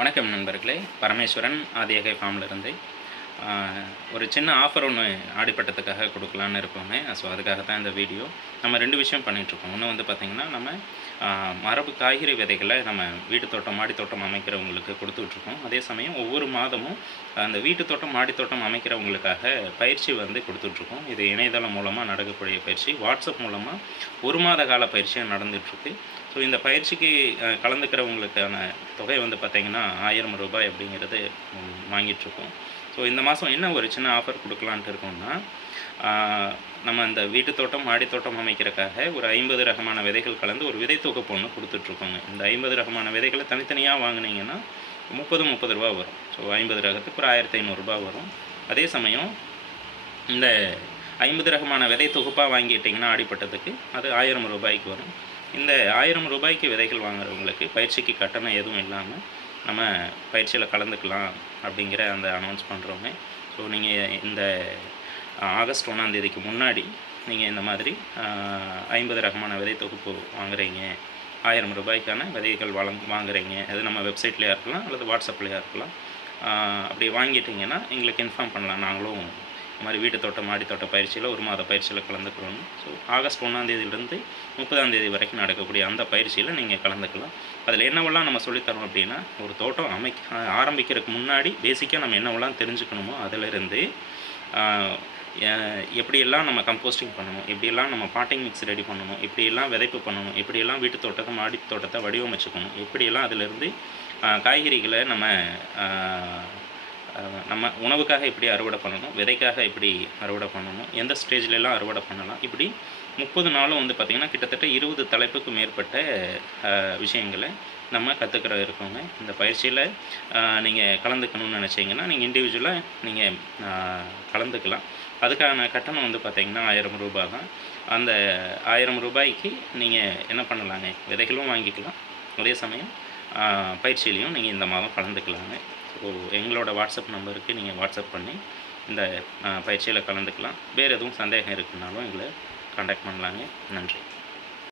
வணக்கம் நண்பர்களே. பரமேஸ்வரன் ஆதியகை ஃபார்ம்லேருந்து ஒரு சின்ன ஆஃபர் ஒன்று ஆடிப்பட்டத்துக்காக கொடுக்கலான்னு இருக்கோங்க. ஸோ அதுக்காக தான் இந்த வீடியோ. நம்ம 2 விஷயம் பண்ணிகிட்ருக்கோம். ஒன்று வந்து பார்த்திங்கன்னா, நம்ம மரபு காய்கறி விதைகளை நம்ம வீட்டு தோட்டம் மாடி தோட்டம் அமைக்கிறவங்களுக்கு கொடுத்துட்ருக்கோம். அதே சமயம் ஒவ்வொரு மாதமும் அந்த வீட்டு தோட்டம் மாடி தோட்டம் அமைக்கிறவங்களுக்காக பயிற்சி வந்து கொடுத்துட்ருக்கோம். இது இணையதளம் மூலமாக நடக்கக்கூடிய பயிற்சி. வாட்ஸ்அப் மூலமாக 1 மாத கால பயிற்சியாக நடந்துகிட்ருக்கு. ஸோ இந்த பயிற்சிக்கு கலந்துக்கிறவங்களுக்கான தொகை வந்து பார்த்திங்கன்னா ரூ. 1000 அப்படிங்கிறது வாங்கிட்டுருக்கோம். ஸோ இந்த மாதம் என்ன ஒரு சின்ன ஆஃபர் கொடுக்கலான்ட்டு இருக்கோம்னா, நம்ம இந்த வீட்டு தோட்டம் மாடி தோட்டம் அமைக்கிறக்காக ஒரு 50 ரகமான விதைகள் கலந்து ஒரு விதை தொகுப்பு ஒன்று கொடுத்துட்ருக்கோங்க. இந்த 50 ரகமான விதைகளை தனித்தனியாக வாங்கினீங்கன்னா 30 ரூபா வரும். ஸோ 50 ரகத்துக்கு ஒரு ரூ. 1500 வரும். அதே சமயம் இந்த 50 ரகமான விதை தொகுப்பாக வாங்கிட்டிங்கன்னா ஆடிப்பட்டத்துக்கு அது ரூ. 1000 வரும். இந்த ரூ. 1000 விதைகள் வாங்குறவங்களுக்கு பயிற்சிக்கு கட்டணம் எதுவும் இல்லாமல் நம்ம பயிற்சியில் கலந்துக்கலாம் அப்படிங்கிற அந்த அனௌன்ஸ் பண்ணுறோங்க. ஸோ நீங்கள் இந்த ஆகஸ்ட் 1ஆம் தேதிக்கு முன்னாடி நீங்கள் இந்த மாதிரி 50 ரகமான விதை தொகுப்பு வாங்குறீங்க, ரூ. 1000 விதைகள் வாங்குறீங்க, அது நம்ம வெப்சைட்லேயே இருக்கலாம் அல்லது வாட்ஸ்அப்லேயே இருக்கலாம். அப்படி வாங்கிட்டிங்கன்னா எங்களுக்கு இன்ஃபார்ம் பண்ணலாம். நாங்களும் இந்த மாதிரி வீட்டு தோட்டம் மாடி தோட்ட பயிற்சியில் 1 மாத பயிற்சியில் கலந்துக்கிறோம். ஸோ ஆகஸ்ட் 1ஆம் தேதியிலேருந்து 30ஆம் தேதி வரைக்கும் நடக்கக்கூடிய அந்த பயிற்சியில் நீங்கள் கலந்துக்கலாம். அதில் என்னவெல்லாம் நம்ம சொல்லித்தரோம் அப்படின்னா, ஒரு தோட்டம் ஆரம்பிக்கிறதுக்கு முன்னாடி பேசிக்காக நம்ம என்னவெல்லாம் தெரிஞ்சுக்கணுமோ அதிலிருந்து எப்படியெல்லாம் நம்ம கம்போஸ்டிங் பண்ணணும், எப்படியெல்லாம் நம்ம பாட்டிங் மிக்ஸ் ரெடி பண்ணணும், எப்படியெல்லாம் விதைப்பு பண்ணணும், எப்படியெல்லாம் வீட்டு தோட்டத்தை மாடி தோட்டத்தை வடிவமைச்சுக்கணும், எப்படியெல்லாம் அதிலிருந்து காய்கறிகளை நம்ம உணவுக்காக எப்படி அறுவடை பண்ணணும், விதைக்காக எப்படி அறுவடை பண்ணணும், எந்த ஸ்டேஜ்லலாம் அறுவடை பண்ணலாம், இப்படி 30 நாளும் வந்து பார்த்திங்கன்னா கிட்டத்தட்ட 20 தலைப்புக்கு மேற்பட்ட விஷயங்களை நம்ம கற்றுக்கிற இருக்கோங்க. இந்த பயிற்சியில் நீங்கள் கலந்துக்கணும்னு நினச்சிங்கன்னா நீங்கள் இண்டிவிஜுவலாக நீங்கள் கலந்துக்கலாம். அதுக்கான கட்டணம் வந்து பார்த்திங்கன்னா ரூ. 1000 தான். அந்த ரூ. 1000க்கு நீங்கள் என்ன பண்ணலாங்க, விதைகளும் வாங்கிக்கலாம், அதே சமயம் பயிற்சியிலையும் நீங்கள் இந்த மாதம் கலந்துக்கலாங்க. ஸோ எங்களோட வாட்ஸ்அப் நம்பருக்கு நீங்கள் வாட்ஸ்அப் பண்ணி இந்த பயிற்சியில் கலந்துக்கலாம். வேறு எதுவும் சந்தேகம் இருக்குன்னாலும் எங்களை கான்டாக்ட் பண்ணலாங்க. நன்றி.